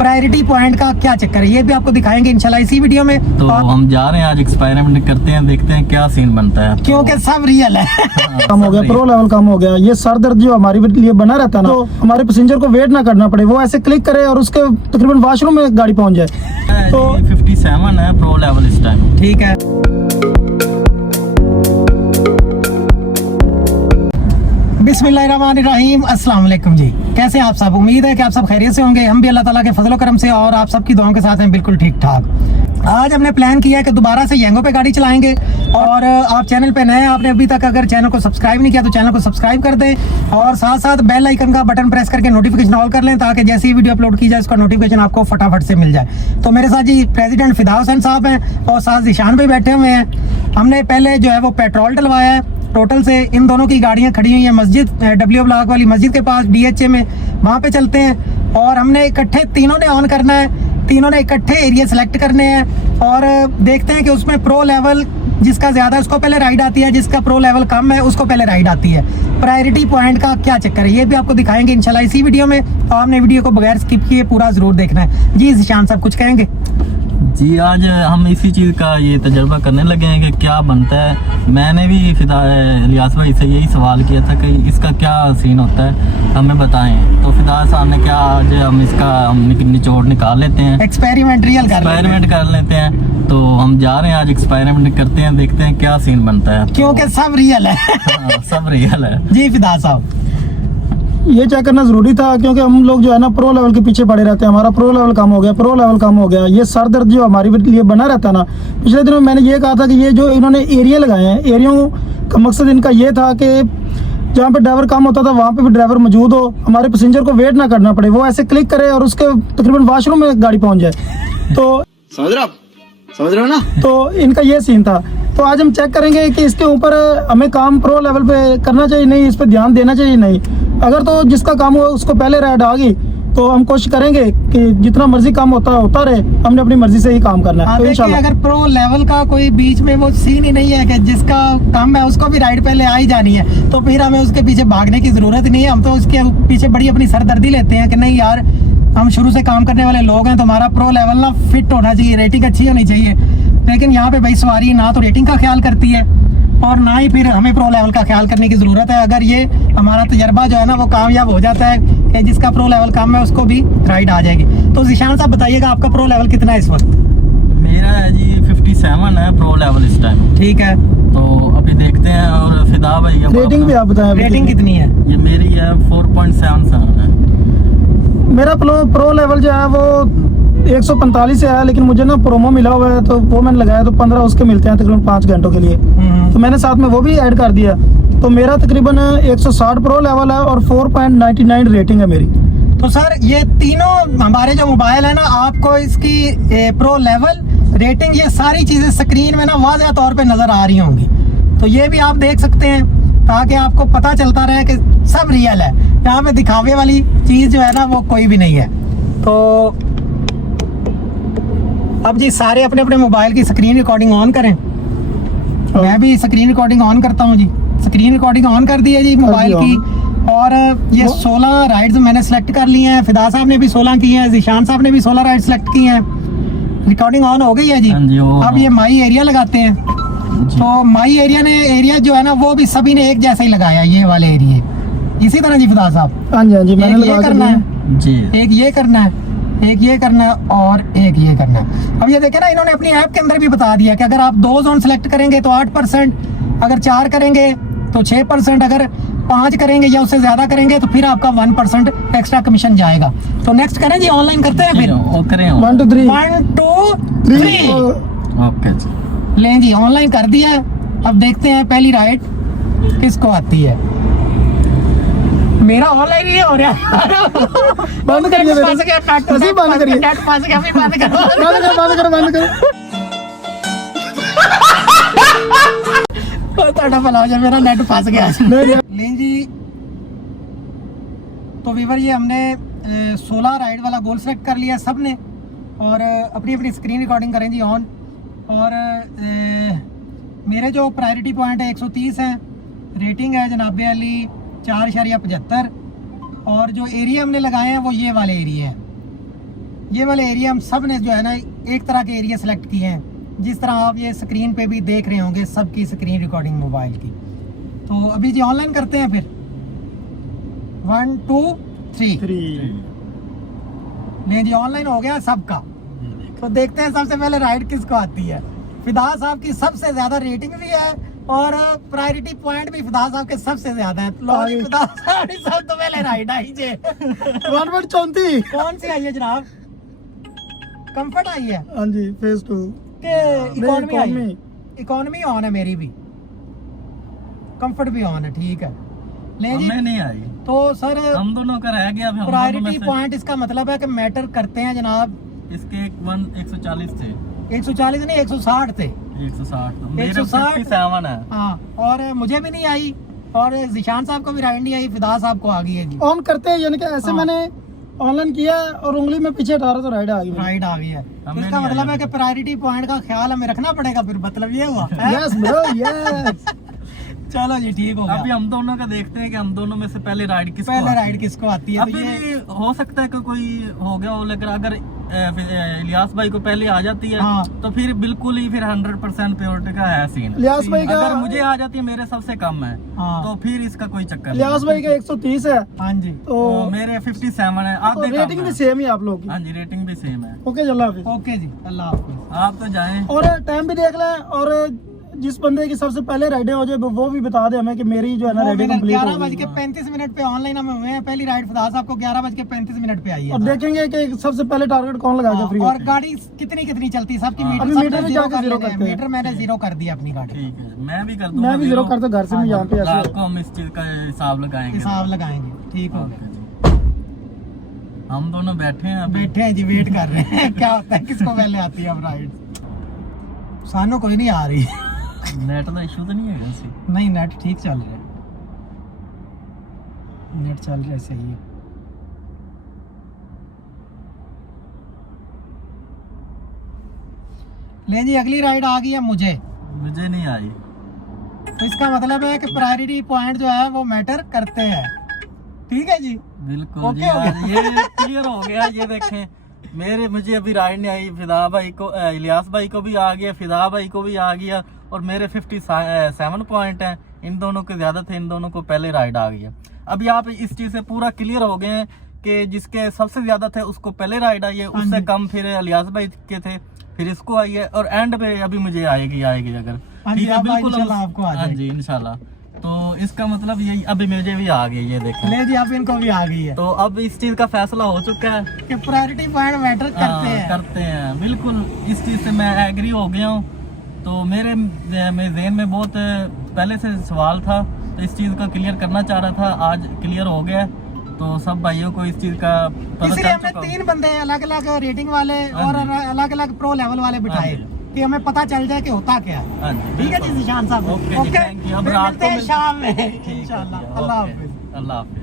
Priority point का क्या चक्कर है ये भी आपको दिखाएंगे इंशाल्लाह इसी वीडियो में। तो हम जा रहे हैं आज एक्सपेरिमेंट करते हैं, देखते हैं क्या सीन बनता है, क्योंकि सब रियल है। कम हो गया, प्रो लेवल कम हो गया। ये सर दर्द जो हमारे लिए बना रहता है ना, तो हमारे पैसेंजर को वेट ना करना पड़े, वो ऐसे क्लिक करे और उसके तकरीबन वॉशरूम में गाड़ी पहुंच जाए। तो 57 है प्रो लेवल इस टाइम। ठीक है, बिस्मिल्लाहिर्रहमानिर्रहीम, अस्सलाम वालेकुम जी। कैसे हैं आप सब? उम्मीद है कि आप सब खैरियत से होंगे। हम भी अल्लाह ताला के फजल करम से और आप सबकी दुआओं के साथ हैं बिल्कुल ठीक ठाक। आज हमने प्लान किया है कि दोबारा से यंगो पे गाड़ी चलाएंगे। और आप चैनल पे नए हैं, आपने अभी तक अगर चैनल को सब्सक्राइब नहीं किया तो चैनल को सब्सक्राइब कर दें और साथ साथ बेल आइकन का बटन प्रेस करके नोटिफिकेशन ऑल कर लें ताकि जैसी ही वीडियो अपलोड की जाए उसका नोटिफिकेशन आपको फटाफट से मिल जाए। तो मेरे साथ जी प्रेसिडेंट फिदा हुसैन साहब हैं और साथ जिशान भी बैठे हुए हैं। हमने पहले जो है वो पेट्रोल डलवाया है टोटल से। इन दोनों की गाड़ियां खड़ी हुई हैं मस्जिद डब्ल्यू ब्लॉक वाली मस्जिद के पास DHA में, वहाँ पे चलते हैं और हमने इकट्ठे तीनों ने ऑन करना है, तीनों ने इकट्ठे एरिया सेलेक्ट करने हैं और देखते हैं कि उसमें प्रो लेवल जिसका ज़्यादा है उसको पहले राइड आती है, जिसका प्रो लेवल कम है उसको पहले राइड आती है। प्रायोरिटी पॉइंट का क्या चक्कर है ये भी आपको दिखाएंगे इंशाल्लाह इसी वीडियो में। और आपने वीडियो को बगैर स्किप किए पूरा ज़रूर देखना है। जी जिशान साहब कुछ कहेंगे? जी आज हम इसी चीज़ का ये तजर्बा करने लगे हैं कि क्या बनता है। मैंने भी फिदा इलियास भाई से यही सवाल किया था कि इसका क्या सीन होता है, हमें बताएं। तो फिदा साहब ने क्या आज हम इसका निचोड़ निकाल लेते हैं, एक्सपेरिमेंट कर लेते हैं। तो हम जा रहे हैं आज एक्सपेरिमेंट करते हैं, देखते हैं क्या सीन बनता है, क्योंकि सब रियल है। सब रियल है। जी फिदा साहब, ये चेक करना जरूरी था क्योंकि हम लोग जो है ना प्रो लेवल के पीछे पड़े रहते हैं। हमारा प्रो लेवल कम हो गया, प्रो लेवल कम हो गया। ये सर दर्द जो हमारे लिए बना रहता है ना, पिछले दिनों मैंने ये कहा था कि ये जो इन्होंने एरिया लगाए हैं, एरियो का मकसद इनका ये था कि जहाँ पे ड्राइवर कम होता था वहाँ पे भी ड्राइवर मौजूद हो, हमारे पैसेंजर को वेट ना करना पड़े, वो ऐसे क्लिक करे और उसके तकरीबन वॉशरूम में गाड़ी पहुँच जाए। तो समझ रहे हो ना? तो इनका ये सीन था। तो आज हम चेक करेंगे कि इसके ऊपर हमें काम प्रो लेवल पे करना चाहिए नहीं, इस पे ध्यान देना चाहिए नहीं। अगर तो जिसका काम हो उसको पहले राइड आ गई तो हम कोशिश करेंगे कि जितना मर्जी काम होता रहे, हमने अपनी मर्जी से ही काम करना है। तो इंशाल्लाह अगर प्रो लेवल का कोई बीच में वो सीन ही नहीं है कि जिसका काम है उसको भी राइड पहले आ ही जानी है, तो फिर हमें उसके पीछे भागने की जरूरत नहीं है। हम तो उसके पीछे बड़ी अपनी सरदर्दी लेते हैं कि नहीं यार, हम शुरू से काम करने वाले लोग हैं तो हमारा प्रो लेवल ना फिट होना चाहिए, रेटिंग अच्छी होनी चाहिए। लेकिन यहाँ पे भाई सवारी ना तो रेटिंग का ख्याल करती है और ना ही फिर हमें प्रो लेवल का ख्याल करने की ज़रूरत है। अगर ये हमारा तजर्बा जो है ना वो कामयाब हो जाता है कि जिसका प्रो लेवल कम है उसको भी राइड आ जाएगी। तो जिशान साहब बताइएगा आपका प्रो लेवल कितना है इस वक्त? मेरा है जी 57 है प्रो लेवल इस टाइम। ठीक है, तो अभी देखते हैं। और फिदा भाई रेटिंग भी आप बताएं। रेटिंग कितनी है? ये मेरी है 4.77 है। मेरा प्रो लेवल जो है वो 145 से है, लेकिन मुझे ना प्रोमो मिला हुआ है तो वो मैंने लगाया तो 15 उसके मिलते हैं तकरीबन 5 घंटों के लिए, तो मैंने साथ में वो भी ऐड कर दिया। तो मेरा तकरीबन 160 प्रो लेवल है और 4.99 रेटिंग है मेरी। तो सर ये तीनों हमारे जो मोबाइल है ना, आपको इसकी प्रो लेवल, रेटिंग, ये सारी चीज़ें स्क्रीन में ना वाज़ेह तौर पे नज़र आ रही होंगी। तो ये भी आप देख सकते हैं ताकि आपको पता चलता रहे कि सब रियल है। यहाँ पे दिखावे वाली चीज़ जो है ना वो कोई भी नहीं है। तो अब जी सारे अपने अपने मोबाइल की स्क्रीन रिकॉर्डिंग ऑन करें। मैं भी स्क्रीन रिकॉर्डिंग ऑन करता हूँ जी। स्क्रीन रिकॉर्डिंग ऑन कर दी है जी मोबाइल की। और ये 16 राइड्स मैंने सेलेक्ट कर ली हैं। फिदा साहब ने भी 16 की हैं, जिशान साहब ने भी 16 राइड सेलेक्ट की हैं। रिकॉर्डिंग ऑन हो गई है जी। अब ये माई एरिया लगाते हैं। तो माई एरिया ने एरिया जो है ना वो भी सभी ने एक जैसा ही लगाया, ये वाले एरिया इसी तरह जी। फिदा साहब हाँ जी मैंने ये करना है जी, एक ये करना है, एक ये करना है और एक ये करना है। अब ये देखें ना, इन्होंने अपनी ऐप के अंदर भी बता दिया कि अगर आप 2 जोन सेलेक्ट करेंगे तो 8%, अगर 4 करेंगे तो 6%, अगर 5 करेंगे या उससे ज्यादा करेंगे तो फिर आपका 1% एक्स्ट्रा कमीशन जाएगा। तो नेक्स्ट करें जी, ऑनलाइन करते हैं फिर। 1 2 3 1 2 3 ओके लें जी, ऑनलाइन कर दिया। अब देखते हैं पहली राइड किसको आती है। मेरा ऑनलाइन ही हो रहा है। बंद करिए, बंद करिए, बंद करिए, बंद करो। ਤੁਹਾਡਾ ਭਲਾ ਹੋ ਜਾਏ, मेरा नेट फंस गया। लें जी, तो वीवर ये हमने 16 राइड वाला गोल सेलेक्ट कर लिया सब ने और अपनी अपनी स्क्रीन रिकॉर्डिंग करें जी ऑन। और मेरे जो प्रायोरिटी पॉइंट है 130 है, रेटिंग है जनाब अली 4.75 और जो एरिया हमने लगाए हैं वो ये वाले एरिया है। ये वाले एरिया हम सब ने जो है ना एक तरह के एरिया सेलेक्ट किए हैं, जिस तरह आप ये स्क्रीन पे भी देख रहे होंगे सबकी स्क्रीन रिकॉर्डिंग मोबाइल की। तो अभी जी ऑनलाइन करते हैं फिर 1 2 3 नहीं जी ऑनलाइन हो गया सबका। तो देखते हैं सबसे पहले राइड किसको आती है। फिदा साहब की सबसे ज्यादा रेटिंग भी है और प्रायोरिटी पॉइंट भी फिदा साहब के सबसे ज्यादा है। लो जी फिदा साहब सब तो पहले राइड आई जे 1/34 कौन सी आई है जनाब? कंफर्ट आई है हाँ जी फेज 2 के economy I? economy। Economy on है मेरी भी, कंफर्ट भी ऑन है, ठीक है। ले जी हमें नहीं आई, तो सर हम दोनों का रह गया। अभी हम दोनों में प्रायोरिटी से पॉइंट इसका मतलब है कि मैटर करते हैं जनाब। इसके 140 थे, 140 नहीं 160 थे। 160 तो मेरे 160 57 है। हाँ और मुझे भी नहीं आई और जिशान साहब को भी राइड नहीं आई, फिदा साहब को आ गई है जी ऑन करते हैं यानी कि ऐसे हाँ। मैंने ऑनलाइन किया और उंगली में पीछे हटा तो राइड आ गई राइड आ गई है। तो हमें इसका नहीं मतलब आई है कि प्रायोरिटी पॉइंट का ख्याल हमें रखना पड़ेगा फिर, मतलब ये हुआ है? यस ब्रो यस चलो जी ठीक हो अभी गया। हम दोनों का देखते हैं कि हम दोनों में से पहले राइड किसको पहले आती राइड है। किसको आती है? तो अभी ये भी हो सकता है कि कोई हो गया हो, लेकिन अगर इलियास भाई को पहले आ जाती है हाँ। तो फिर बिल्कुल ही फिर 100% प्योरिटी का है सीन। इलियास भाई का अगर मुझे आ जाती है मेरे सबसे कम है हाँ। तो फिर इसका कोई चक्कर इलियास भाई का 130 है हाँ जी तो तो मेरे 57 है, तो आधे रेटिंग कम भी है। सेम ही आप लोग की। हाँ जी रेटिंग भी सेम है। ओके चला हाफिज। ओके जी अल्लाह हाफिज। आप तो जाएं। और टाइम भी देख लें और जिस बंदे की सबसे पहले राइडें हो जाए वो भी बता दे हमें कि मेरी जो है ना राइडें कंप्लीट हो गई। 11:35 पे ऑनलाइन हम हुए हैं। पहली राइड फिदा साहब को 11:35 पे आई है। और देखेंगे कि सबसे पहले टारगेट कौन लगाएगा फ्री और गाड़ी कितनी चलती है सबकी? हाँ। मीटर अभी सबने मीटर में जीरो जाके कर जीरो लेते हैं। करते हैं। मीटर मैंने जीरो कर दिया अपनी गाड़ी, ठीक है मैं भी कर दूंगा। मैं भी जीरो करता घर से भी यहाँ पे रात ऐसे को हम इस चीज का हिसाब लगाएंगे। हिसाब लगाएंगे। ठीक हो ओके गया। जी। हम दोनों बैठे हैं अभी। बैठे हैं जी, वेट कर रहे हैं क्या होता है, किसको पहले आती है अब राइड। सानू कोई नहीं आ रही। नेट का इशू तो नहीं है वैसे? नहीं नेट ठीक चल रहा है, नेट चल रहा है सही है। ले जी अगली राइड आ गई है मुझे। मुझे नहीं आई। तो इसका मतलब है कि प्रायोरिटी पॉइंट जो है वो मैटर करते हैं। ठीक है जी बिल्कुल ओके जी हो गया। आज ये क्लियर हो गया। ये देखें मुझे अभी राइड नहीं आई। फिदा भाई को इलियास भाई को भी आ गया, फिदा भाई को भी आ गया और मेरे 57 पॉइंट हैं। इन दोनों के ज्यादा थे, इन दोनों को पहले राइड आ गई है। अभी आप इस चीज से पूरा क्लियर हो गए हैं कि जिसके सबसे ज्यादा थे उसको पहले राइड आई है, उससे कम फिर इलियास भाई के थे, फिर इसको आई है और एंड पे अभी मुझे आएगी अगर हाँ जी, ठीक है अब बिल्कुल इंशाल्लाह आपको आ हाँ जी इंशाल्लाह। तो इसका मतलब यही अभी मुझे भी आ गई, ये देखें। ले जी अब इनको भी आ गई है तो अब इस चीज का फैसला हो चुका है कि प्रायोरिटी पॉइंट मैटर करते हैं। करते हैं बिल्कुल। इस चीज से मैं एग्री हो गया हूँ। तो मेरे ज़हन में बहुत पहले से सवाल था, तो इस चीज को क्लियर करना चाह रहा था, आज क्लियर हो गया। तो सब भाइयों को इस चीज का पता इसलिए चल हमने चुका। 3 बंदे अलग अलग रेटिंग वाले हाँ और जी। अलग अलग प्रो लेवल वाले बिठाए हाँ कि हमें पता चल जाए कि होता क्या है। हाँ जी, ठीक है जी बिल्कुल। निशान साहब ओके जी, थैंक यू। अब फिर रात मिलते को हैं शाम में ठीक है जी, इंशाल्लाह। ओके। अल्लाह हाफिज। अल्लाह हाफिज।